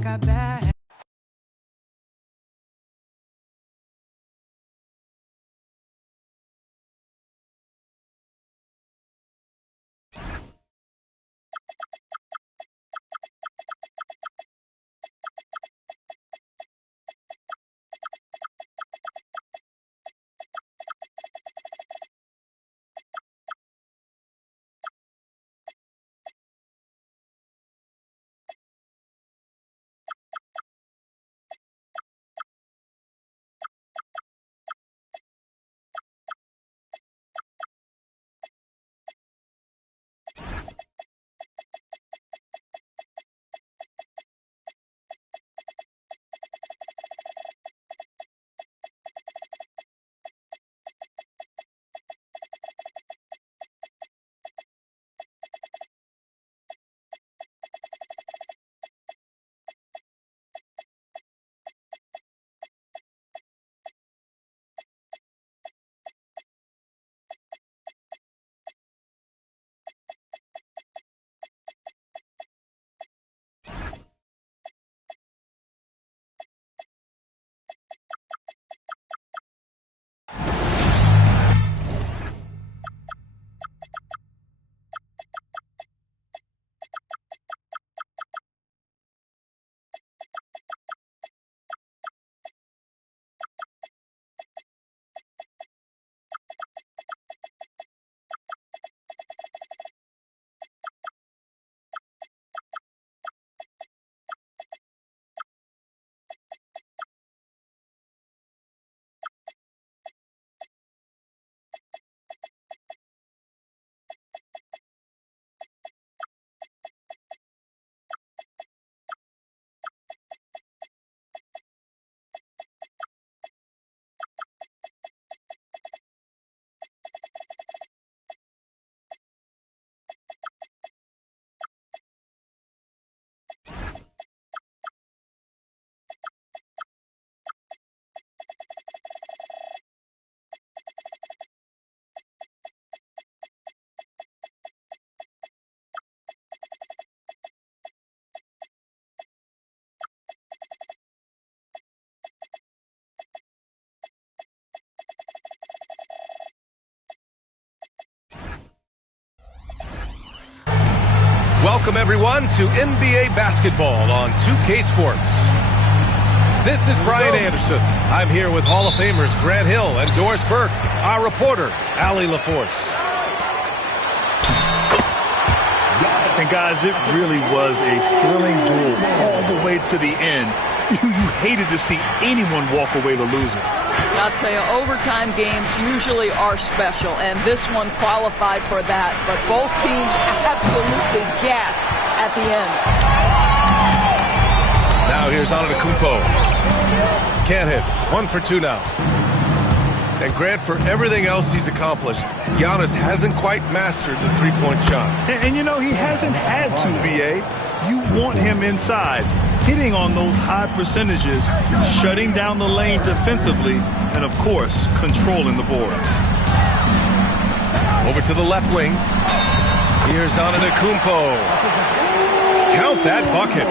I got bad. Welcome, everyone, to NBA basketball on 2K Sports. This is Brian Anderson. I'm here with Hall of Famers Grant Hill and Doris Burke, our reporter, Allie LaForce. And guys, it really was a thrilling duel all the way to the end. You hated to see anyone walk away the loser. I'll tell you, overtime games usually are special, and this one qualified for that. But both teams absolutely gassed at the end. Now here's Antetokounmpo. Can't hit. 1 for 2 now. And Grant, for everything else he's accomplished, Giannis hasn't quite mastered the three-point shot. And you know, he hasn't had to, B.A. You want him inside, hitting on those high percentages, shutting down the lane defensively, and, of course, controlling the boards. Over to the left wing. Here's Antetokounmpo. Count that bucket.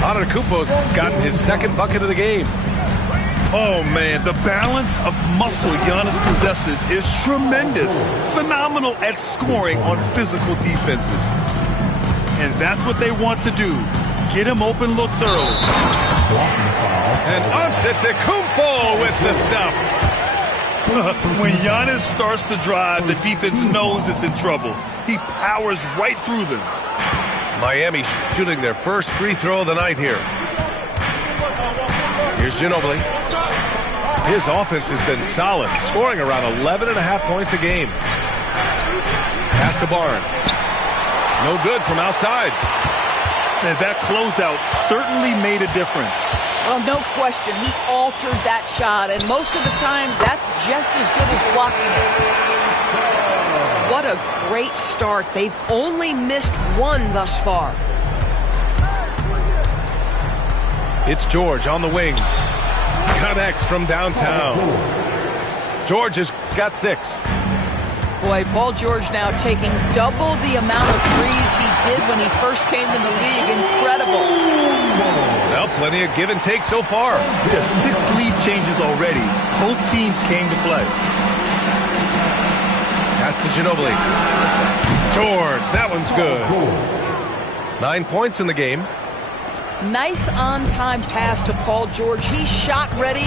Antetokounmpo's gotten his second bucket of the game. Oh, man, the balance of muscle Giannis possesses is tremendous. Phenomenal at scoring on physical defenses. And that's what they want to do. Get him open looks early. And Antetokounmpo with the stuff. When Giannis starts to drive, the defense knows it's in trouble. He powers right through them. Miami shooting their first free throw of the night here. Here's Ginobili. His offense has been solid, scoring around 11.5 points a game. Pass to Barnes. No good from outside. And that closeout certainly made a difference. Well, no question. He altered that shot, and most of the time, that's just as good as blocking it. What a great start. They've only missed one thus far. It's George on the wing. Connects from downtown. George has got 6. Boy, Paul George now taking double the amount of threes he did when he first came in the league. Incredible. plenty of give and take so far. There's 6 lead changes already. Both teams came to play. Pass to Ginobili. George, that one's good. 9 points in the game. Nice on-time pass to Paul George. He's shot ready.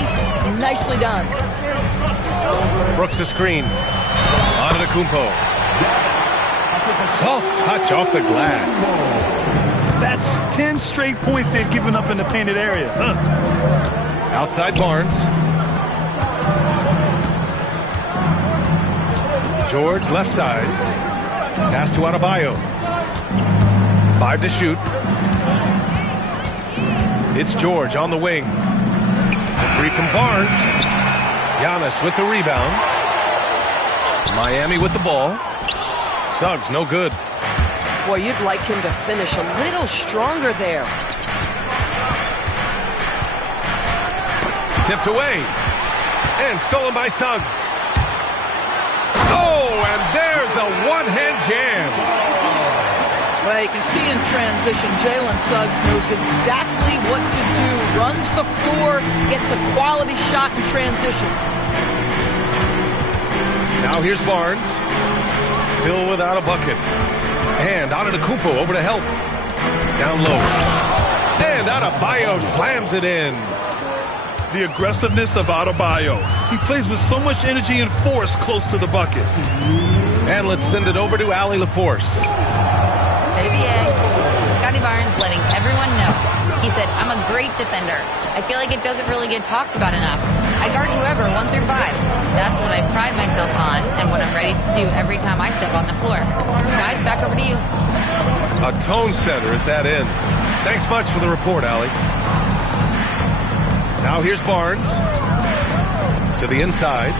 Nicely done. Brooks a screen. Antetokounmpo. Soft touch off the glass. That's 10 straight points they've given up in the painted area. Outside Barnes. George left side. Pass to Adebayo. 5 to shoot. It's George on the wing. A 3 from Barnes. Giannis with the rebound. Miami with the ball. Suggs no good. Boy, you'd like him to finish a little stronger there. Tipped away. And stolen by Suggs. Oh, and there's a one-hand jam. Well, you can see in transition, Jalen Suggs knows exactly what to do. Runs the floor, gets a quality shot in transition. Now here's Barnes. Still without a bucket. And Antetokounmpo over to help. Down low. And Adebayo slams it in. The aggressiveness of Adebayo. He plays with so much energy and force close to the bucket. And let's send it over to Allie LaForce. ABA, Scotty Barnes letting everyone know. He said, I'm a great defender. I feel like it doesn't really get talked about enough. I guard whoever, 1 through 5. That's what I pride myself on and what I'm ready to do every time I step on the floor. Guys, back over to you. A tone setter at that end. Thanks much for the report, Allie. Now here's Barnes. To the inside.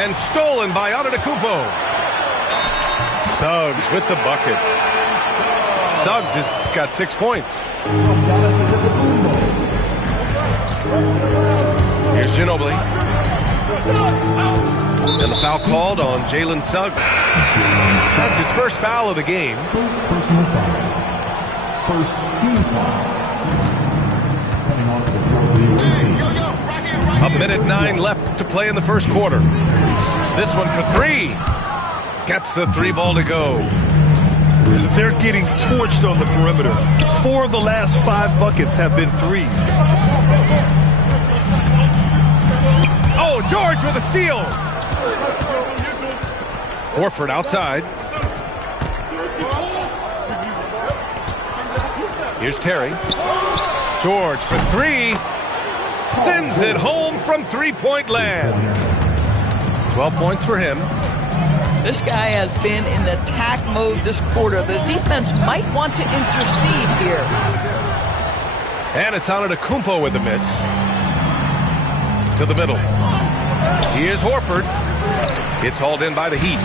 And stolen by Antetokounmpo. Suggs with the bucket. Suggs has got 6 points. Here's Ginobili. And the foul called on Jalen Suggs. That's his first foul of the game. Personal foul. First team foul. Coming on to the floor for the away team. A minute 9 left to play in the first quarter. This one for 3. Gets the 3 ball to go. They're getting torched on the perimeter. 4 of the last 5 buckets have been threes. Oh, George with a steal. Horford outside. Here's Terry. George for 3. Sends it home from three-point land. 12 points for him. This guy has been in attack mode this quarter. The defense might want to intercede here. And it's Antetokounmpo with the miss. To the middle. Here's Horford. It's hauled in by the Heat.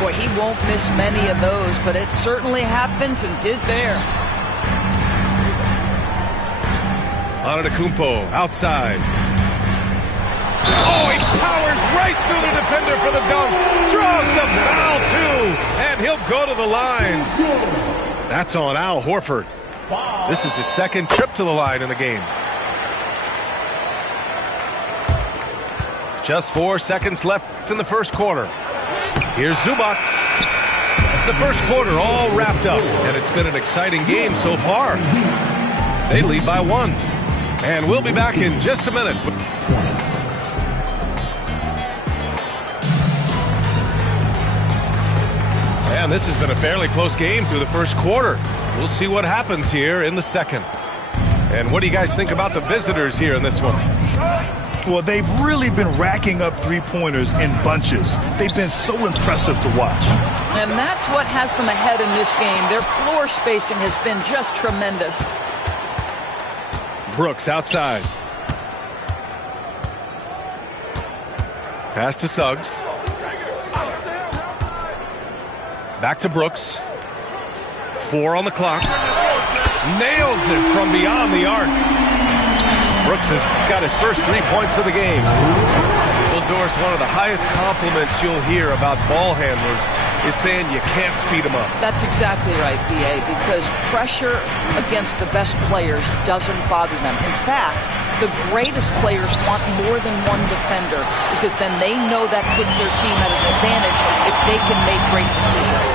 Boy, he won't miss many of those, but it certainly happens and did there. Antetokounmpo outside. Oh, he powers right through the defender for the dunk. Draws the foul, too. And he'll go to the line. That's on Al Horford. This is his second trip to the line in the game. Just 4 seconds left in the first quarter. Here's Zubac. The first quarter all wrapped up, and it's been an exciting game so far. They lead by 1. And we'll be back in just a minute. And this has been a fairly close game through the first quarter. We'll see what happens here in the second. And what do you guys think about the visitors here in this one? Well, they've really been racking up three-pointers in bunches. They've been so impressive to watch. And that's what has them ahead in this game. Their floor spacing has been just tremendous. Brooks outside. Pass to Suggs. Back to Brooks. 4 on the clock. Nails it from beyond the arc. Brooks has got his first 3 points of the game. Well, Doris, one of the highest compliments you'll hear about ball handlers is saying you can't speed them up. That's exactly right, B.A., because pressure against the best players doesn't bother them. In fact, the greatest players want more than one defender because then they know that puts their team at an advantage if they can make great decisions.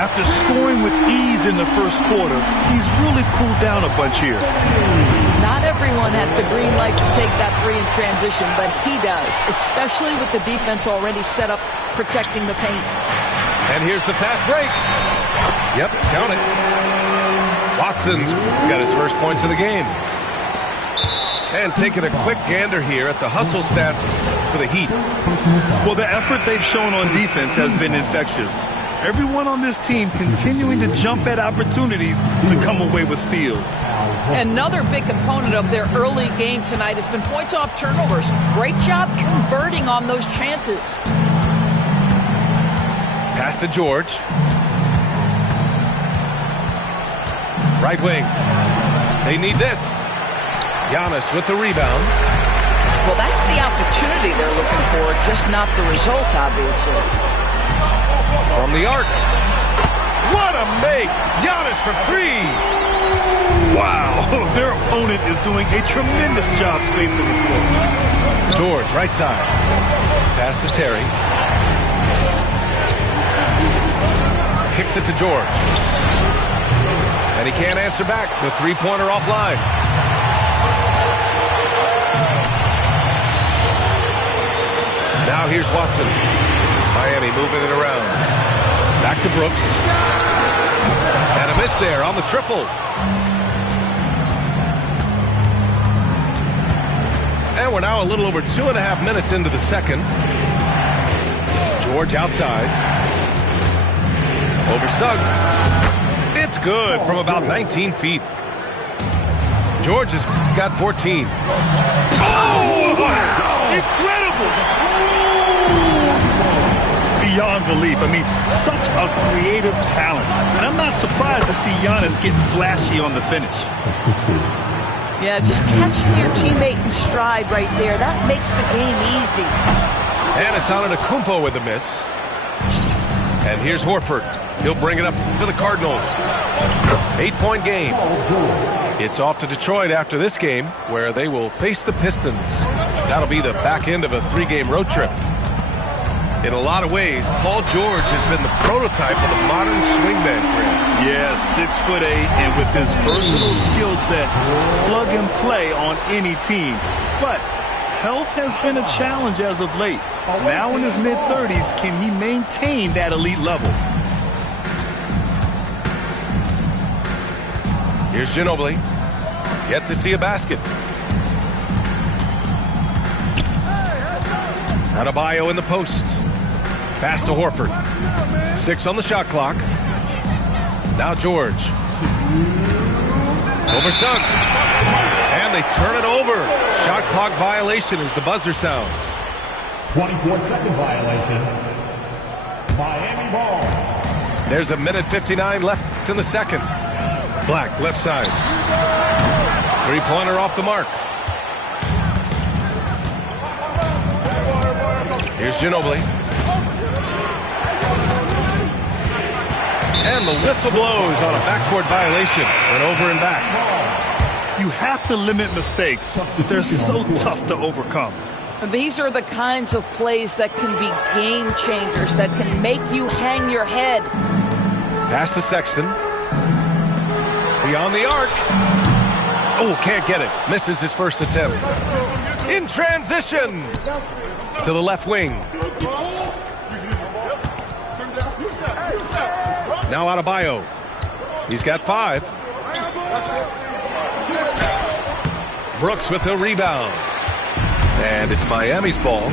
After scoring with ease in the first quarter, he's really cooled down a bunch here. Not everyone has the green light to take that three in transition, but he does, especially with the defense already set up protecting the paint. And here's the fast break. Yep, count it. Watson's got his first points of the game. And taking a quick gander here at the hustle stats for the Heat. Well, the effort they've shown on defense has been infectious. Everyone on this team continuing to jump at opportunities to come away with steals. Another big component of their early game tonight has been points off turnovers. Great job converting on those chances. Pass to George. Right wing. They need this. Giannis with the rebound. Well, that's the opportunity they're looking for, just not the result, obviously. From the arc. What a make! Giannis for three! Wow, their opponent is doing a tremendous job spacing the floor. George, right side. Pass to Terry. Kicks it to George. And he can't answer back. The three-pointer offline. Now here's Watson. Miami moving it around. Back to Brooks. And a miss there on the triple. And we're now a little over 2.5 minutes into the second. George outside. Over Suggs. It's good from about 19 feet. George has got 14. Oh, wow! Incredible! Beyond belief. I mean, such a creative talent. And I'm not surprised to see Giannis get flashy on the finish. Yeah, just catching your teammate in stride right there. That makes the game easy. And it's on Antetokounmpo with a miss. And here's Horford. He'll bring it up for the Cardinals. 8-point game. It's off to Detroit after this game, where they will face the Pistons. That'll be the back end of a 3-game road trip. In a lot of ways, Paul George has been the prototype of the modern swing man grip. Yeah, 6'8", and with his versatile skill set, plug and play on any team. But health has been a challenge as of late. Now in his mid-30s, can he maintain that elite level? Here's Ginobili. Yet to see a basket. Adebayo in the post. Pass to Horford. 6 on the shot clock. Now George. Over Suggs. And they turn it over. Shot clock violation as the buzzer sounds. 24-second violation. Miami ball. There's a minute 59 left in the second. Black, left side. Three-pointer off the mark. Here's Ginobili. And the whistle blows on a backcourt violation. Went over and back. You have to limit mistakes. They're so tough to overcome. These are the kinds of plays that can be game changers, that can make you hang your head. Pass to Sexton. Beyond the arc. Oh, can't get it. Misses his first attempt. In transition. To the left wing. Now Adebayo. He's got 5. Brooks with the rebound. And it's Miami's ball.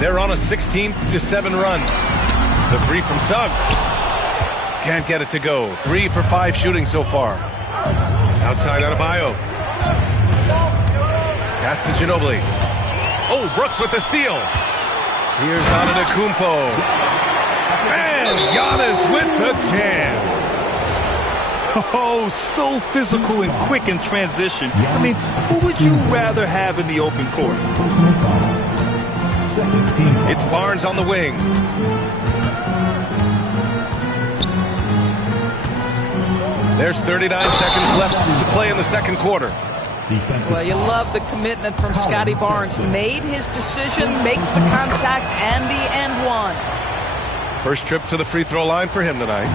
They're on a 16-7 run. The three from Suggs. Can't get it to go. 3 for 5 shooting so far. Outside Adebayo. Pass to Ginobili. Oh, Brooks with the steal. Here's Antetokounmpo. And Giannis with the jam. Oh, so physical and quick in transition. I mean, who would you rather have in the open court? Personal foul. Second team foul. It's Barnes on the wing. There's 39 seconds left to play in the second quarter. Well, you love the commitment from Scotty Barnes. Made his decision, makes the contact, and the and one. First trip to the free throw line for him tonight.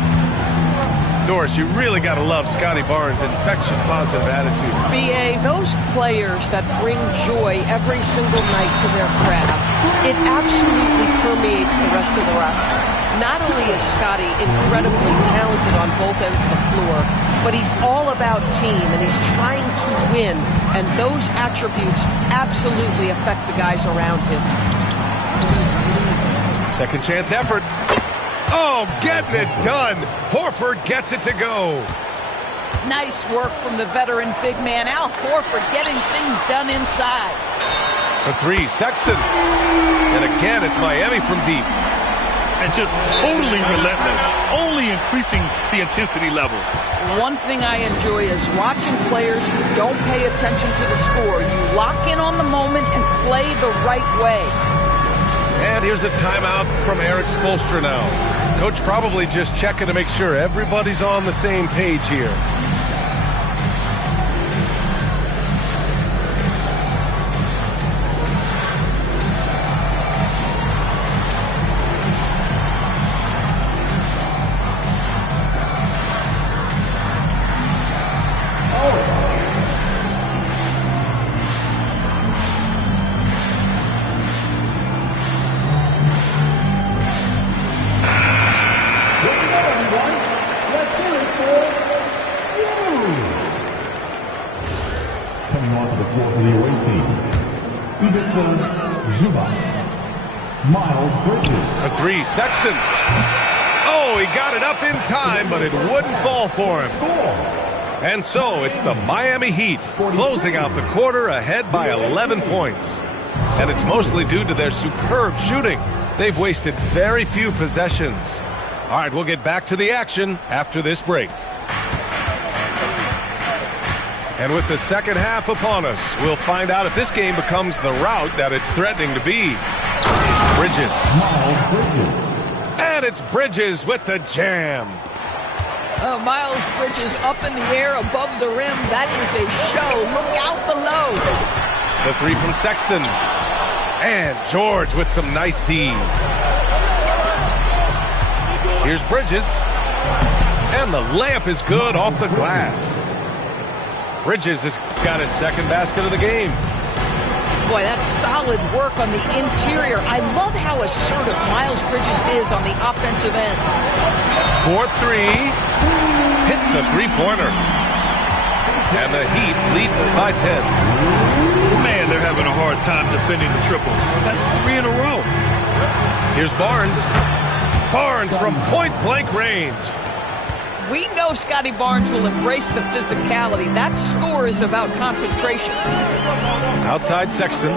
Doris, you really got to love Scotty Barnes' infectious positive attitude. B.A., those players that bring joy every single night to their craft, it absolutely permeates the rest of the roster. Not only is Scotty incredibly talented on both ends of the floor, but he's all about team, and he's trying to win, and those attributes absolutely affect the guys around him. Second chance effort. Oh, getting it done. Horford gets it to go. Nice work from the veteran big man, Al Horford, getting things done inside. For three, Sexton. And again, it's Miami from deep. And just totally relentless, only increasing the intensity level. One thing I enjoy is watching players who don't pay attention to the score. You lock in on the moment and play the right way. And here's a timeout from Eric Spoelstra now. Coach probably just checking to make sure everybody's on the same page here. For three, Sexton. Oh, he got it up in time, but it wouldn't fall for him. And so it's the Miami Heat closing out the quarter ahead by 11 points. And it's mostly due to their superb shooting. They've wasted very few possessions. All right, we'll get back to the action after this break. And with the second half upon us, we'll find out if this game becomes the rout that it's threatening to be. Bridges. Miles Bridges. And it's Bridges with the jam. Miles Bridges up in the air above the rim. That is a show. Look out below. The three from Sexton. And George with some nice D. Here's Bridges. And the layup is good off the glass. Bridges has got his second basket of the game. Boy, that's solid work on the interior. I love how assertive Miles Bridges is on the offensive end. 4-3. Hits a three-pointer. And the Heat lead by 10. Man, they're having a hard time defending the triple. That's 3 in a row. Here's Barnes. Barnes from point-blank range. We know Scotty Barnes will embrace the physicality. That score is about concentration. Outside Sexton.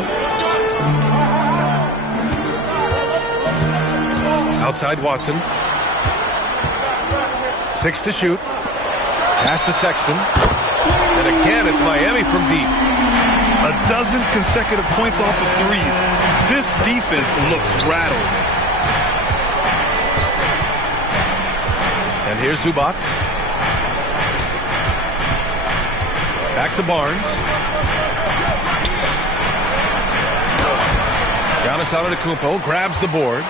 Outside Watson. 6 to shoot. Pass to Sexton. And again, it's Miami from deep. A dozen consecutive points off of threes. This defense looks rattled. And here's Zubac. Back to Barnes. Giannis Antetokounmpo grabs the board.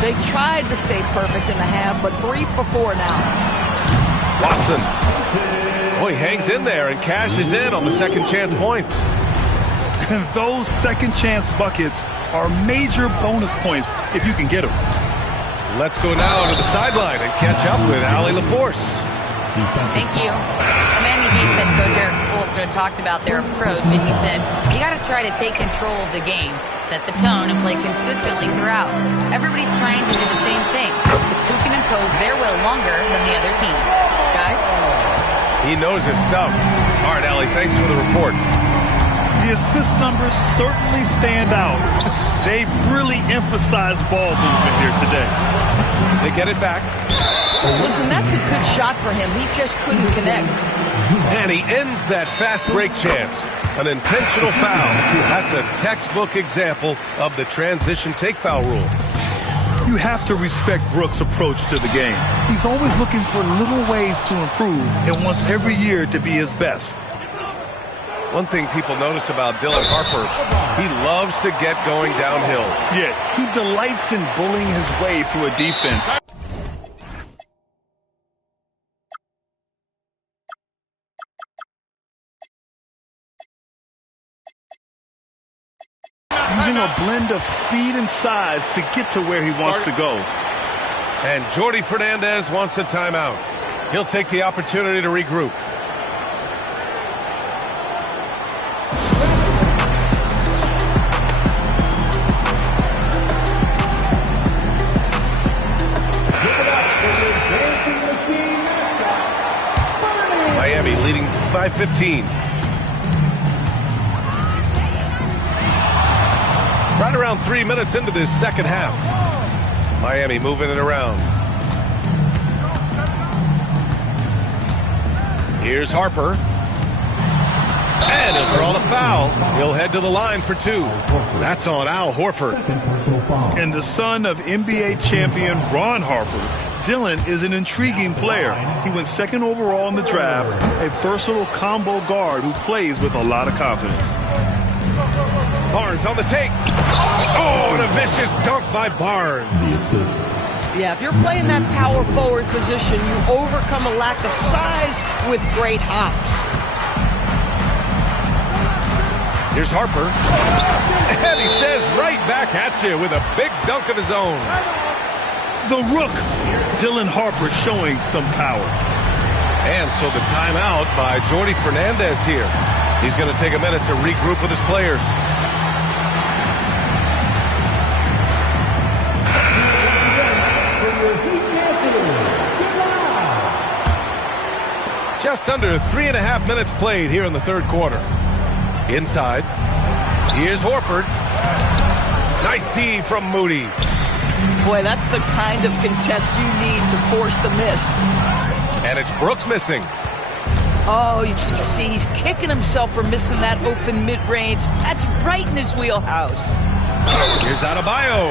They tried to stay perfect in the half, but 3 for 4 now. Watson. Oh, he hangs in there and cashes in on the second chance points. Those second chance buckets are major bonus points if you can get them. Let's go now to the sideline and catch up with Allie LaForce. Thank you. The Miami Heat said Coach Eric Spoelstra talked about their approach, and he said, you got to try to take control of the game, set the tone, and play consistently throughout. Everybody's trying to do the same thing. It's who can impose their will longer than the other team. Guys? He knows his stuff. All right, Allie, thanks for the report. The assist numbers certainly stand out. They've really emphasized ball movement here today. They get it back. Listen, that's a good shot for him. He just couldn't connect. And he ends that fast break chance. An intentional foul. That's a textbook example of the transition take foul rule. You have to respect Brooks' approach to the game. He's always looking for little ways to improve and wants every year to be his best. One thing people notice about Dylan Harper, he loves to get going downhill. Yeah, he delights in bullying his way through a defense. Using a blend of speed and size to get to where he wants to go. And Jordi Fernandez wants a timeout. He'll take the opportunity to regroup. Miami leading by 15. Right around 3 minutes into this second half. Miami moving it around. Here's Harper. And he'll draw the foul. He'll head to the line for two. That's on Al Horford. And the son of NBA champion Ron Harper, Dylan is an intriguing player. He went second overall in the draft, a versatile combo guard who plays with a lot of confidence. Barnes on the take. Oh, and a vicious dunk by Barnes. Yeah, if you're playing that power forward position, you overcome a lack of size with great hops. Here's Harper. And he says right back at you with a big dunk of his own. The Rook, Dylan Harper, showing some power. And so the timeout by Jordi Fernandez here. He's going to take a minute to regroup with his players. Just under 3.5 minutes played here in the third quarter. Inside. Here's Horford. Nice D from Moody. Boy, that's the kind of contest you need to force the miss. And it's Brooks missing. Oh, you can see he's kicking himself for missing that open mid-range. That's right in his wheelhouse. Here's Adebayo.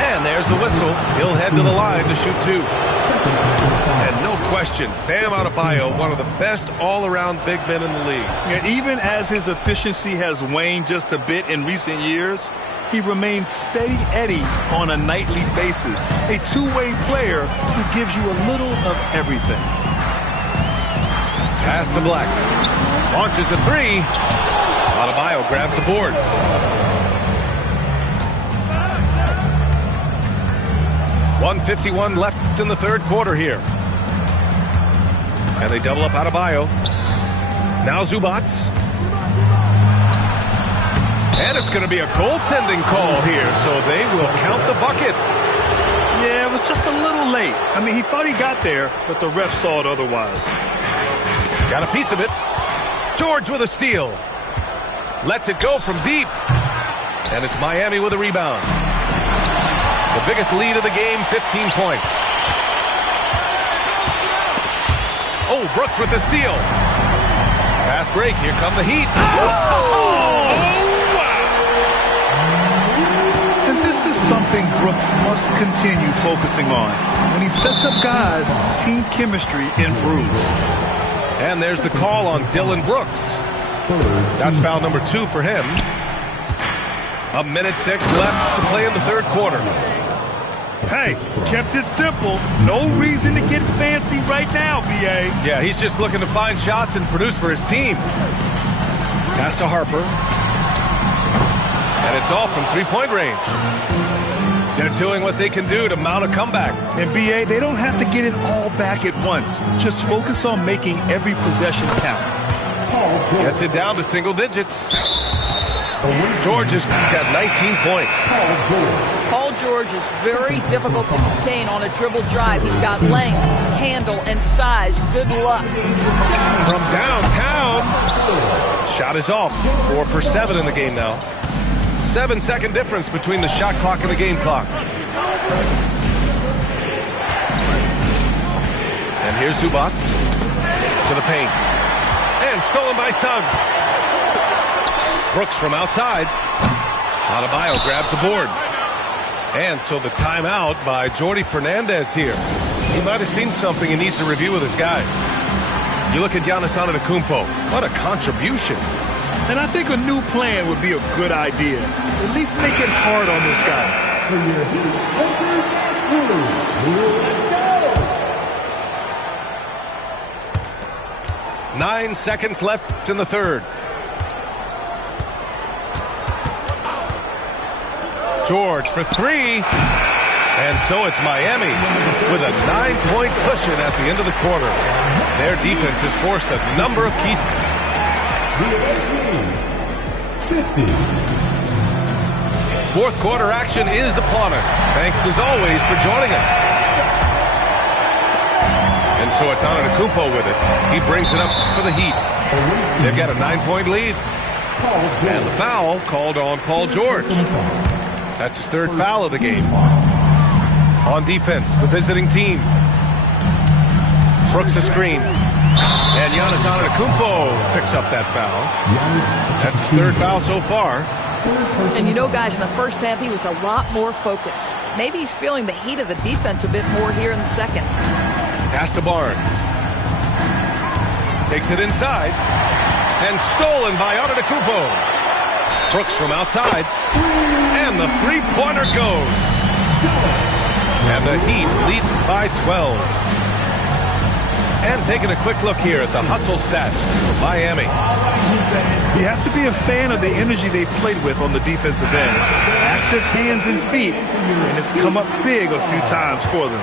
And there's the whistle. He'll head to the line to shoot two. And no question, Bam Adebayo, one of the best all-around big men in the league. Yeah, even as his efficiency has waned just a bit in recent years, he remains steady Eddie on a nightly basis. A two-way player who gives you a little of everything. Pass to Black. Launches a three. Adebayo grabs the board. .151 left in the third quarter here. And they double up Adebayo. Now Zubac. And it's going to be a goaltending call here, so they will count the bucket. Yeah, it was just a little late. I mean, he thought he got there, but the ref saw it otherwise. Got a piece of it. George with a steal. Lets it go from deep. And it's Miami with a rebound. The biggest lead of the game, 15 points. Oh, Brooks with the steal. Fast break. Here come the Heat. Oh, wow. And this is something Brooks must continue focusing on. When he sets up guys, team chemistry improves. And there's the call on Dylan Brooks. That's foul number 2 for him. 1:06 left to play in the third quarter. Hey, kept it simple. No reason to get fancy right now, B.A. Yeah, he's just looking to find shots and produce for his team. Pass to Harper. And it's all from three-point range. They're doing what they can do to mount a comeback. And B.A., they don't have to get it all back at once. Just focus on making every possession count. Gets it down to single digits. George has got 19 points. Paul George is very difficult to contain on a dribble drive. He's got length, handle, and size. Good luck. From downtown. Shot is off. 4 for 7 in the game now. 7-second difference between the shot clock and the game clock. And here's Zubats to the paint. And stolen by Suggs. Brooks from outside. Adebayo grabs the board. And so the timeout by Jordi Fernandez here. He might have seen something he needs to review with his guys. You look at Giannis Antetokounmpo. What a contribution. And I think a new plan would be a good idea. At least make it hard on this guy. 9 seconds left in the third. George for three. And so it's Miami with a 9-point cushion at the end of the quarter. Their defense has forced a number of key. 50. Fourth quarter action is upon us. Thanks as always for joining us. And so it's Antetokounmpo with it. He brings it up for the Heat. They've got a 9-point lead. And the foul called on Paul George. That's his third foul of the game. On defense, the visiting team. Brooks the screen. And Giannis Antetokounmpo picks up that foul. That's his third foul so far. And you know, guys, in the first half, he was a lot more focused. Maybe he's feeling the heat of the defense a bit more here in the second. Pass to Barnes. Takes it inside. And stolen by Antetokounmpo. Brooks from outside. And the three-pointer goes. And the Heat lead by 12. And taking a quick look here at the hustle stats for Miami. You have to be a fan of the energy they've played with on the defensive end. Active hands and feet, and it's come up big a few times for them.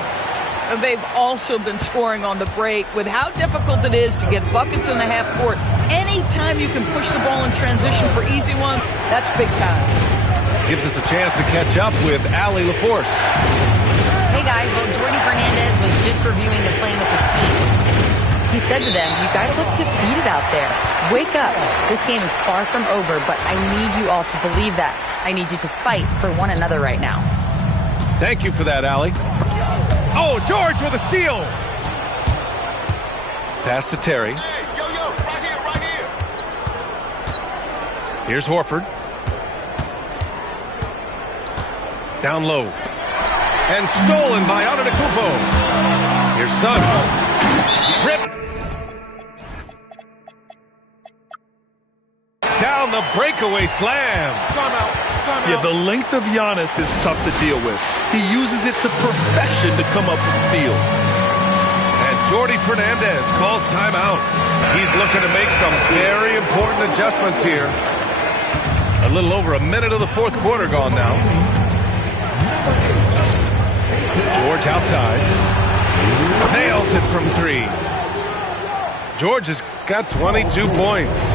And they've also been scoring on the break. With how difficult it is to get buckets in the half court, anytime you can push the ball in transition for easy ones, that's big time. Gives us a chance to catch up with Allie LaForce. Hey guys, well, Jordi Fernandez was just reviewing the playing with his team. He said to them, you guys look defeated out there. Wake up. This game is far from over, but I need you all to believe that. I need you to fight for one another right now. Thank you for that, Allie. Oh, George with a steal. Pass to Terry. Hey, yo, right here. Here's Horford. Down low. And stolen by Antetokounmpo. Here's Suggs. Rip. Down the breakaway slam. Timeout. Yeah, the length of Giannis is tough to deal with. He uses it to perfection to come up with steals. And Jordi Fernandez calls timeout. He's looking to make some very important adjustments here. A little over a minute of the fourth quarter gone now. George outside. Nails it from three. George has got 22 points.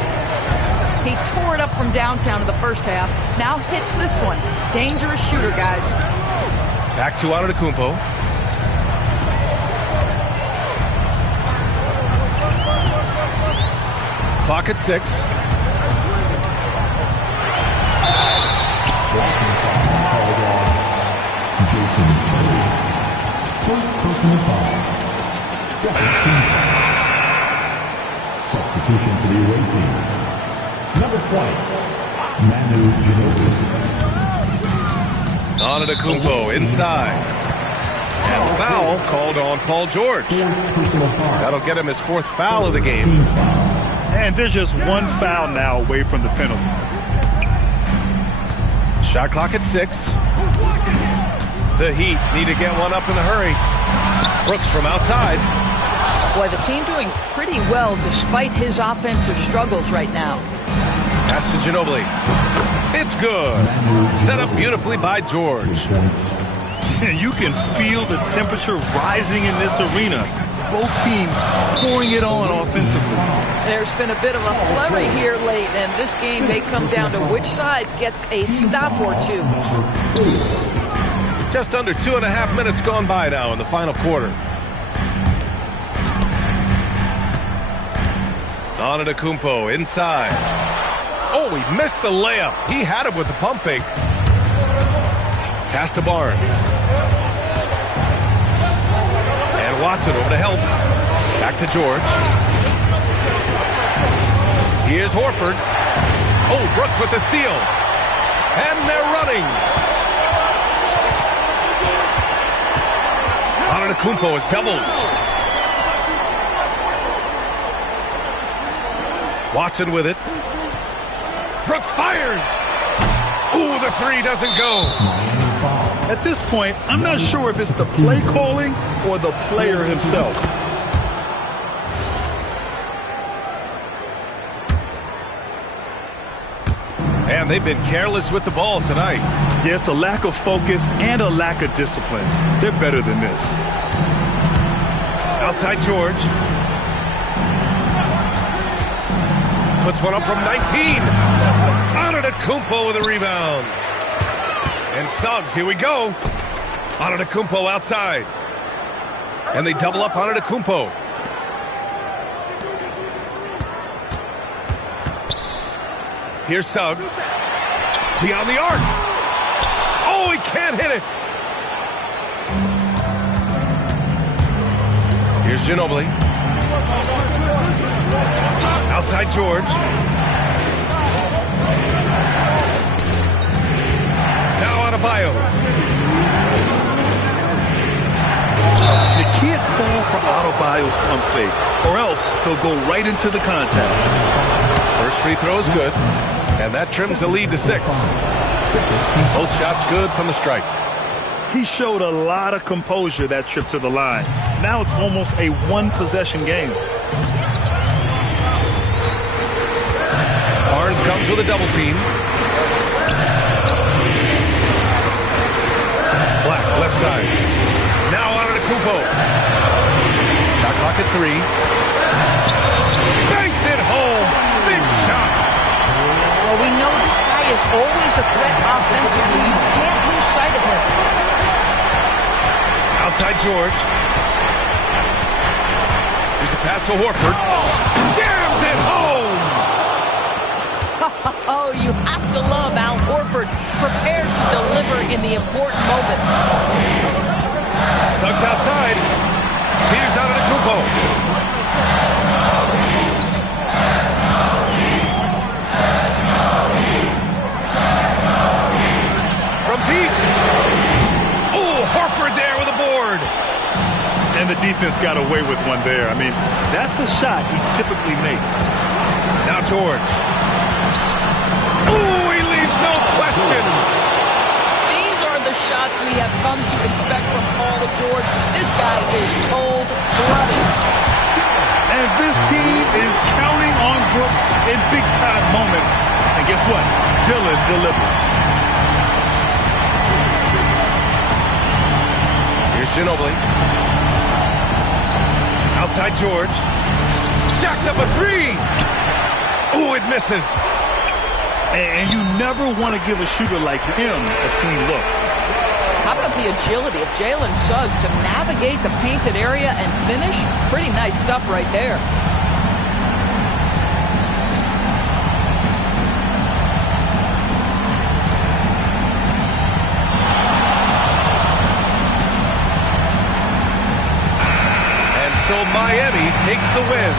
He tore it up from downtown in the first half. Now hits this one. Dangerous shooter, guys. Back to Antetokounmpo. Clock at 6. Jason Terry. First personal foul. Second team foul. Substitution for the away team. Number 20, Manu Ginobili. Antetokounmpo inside. And foul called on Paul George. That'll get him his fourth foul of the game. And there's just one foul now away from the penalty. Shot clock at 6. The Heat need to get one up in a hurry. Brooks from outside. Boy, the team doing pretty well despite his offensive struggles right now. Pass to Ginobili. It's good. Set up beautifully by George. And you can feel the temperature rising in this arena. Both teams pouring it on offensively. There's been a bit of a flurry here late, and this game may come down to which side gets a stop or two. Just under 2.5 minutes gone by now in the final quarter. Antetokounmpo inside. Oh, he missed the layup. He had it with the pump fake. Pass to Barnes. And Watson over to help. Back to George. Here's Horford. Oh, Brooks with the steal. And they're running. Antetokounmpo is doubled. Watson with it. Brooks fires. Ooh, the three doesn't go. At this point, I'm not sure if it's the play calling or the player himself. And they've been careless with the ball tonight. Yeah, it's a lack of focus and a lack of discipline. They're better than this. Outside George. Puts one up from 19. Antetokounmpo with a rebound. And Suggs, here we go. Antetokounmpo outside. And they double up Antetokounmpo. Here's Suggs. Beyond the arc. Oh, he can't hit it. Here's Ginobili. Outside George. Now Adebayo. You can't fall for Adebayo's pump fake, or else he'll go right into the contact. First free throw is good, and that trims the lead to 6. Both shots good from the stripe. He showed a lot of composure that trip to the line. Now it's almost a one-possession game. Barnes comes with a double team. Black, left side. Now Antetokounmpo. Shot clock at 3. Banks it home. Big shot. Well, we know this guy is always a threat offensively. You can't lose sight of him. Outside George. Here's a pass to Horford. Jams it home. Oh, you have to love Al Horford, prepared to deliver in the important moments. Suggs outside. Here's Antetokounmpo. From deep. Oh, Horford there with a board. And the defense got away with one there. I mean, that's a shot he typically makes. Now George. Oh, he leaves no question. These are the shots we have come to expect from Paul George. This guy is cold-blooded. And this team is counting on Brooks in big-time moments. And guess what? Dillon delivers. Here's Ginobili. Outside George. Jacks up a 3. Oh, it misses. And you never want to give a shooter like him a clean look. How about the agility of Jalen Suggs to navigate the painted area and finish? Pretty nice stuff right there. And so Miami takes the win.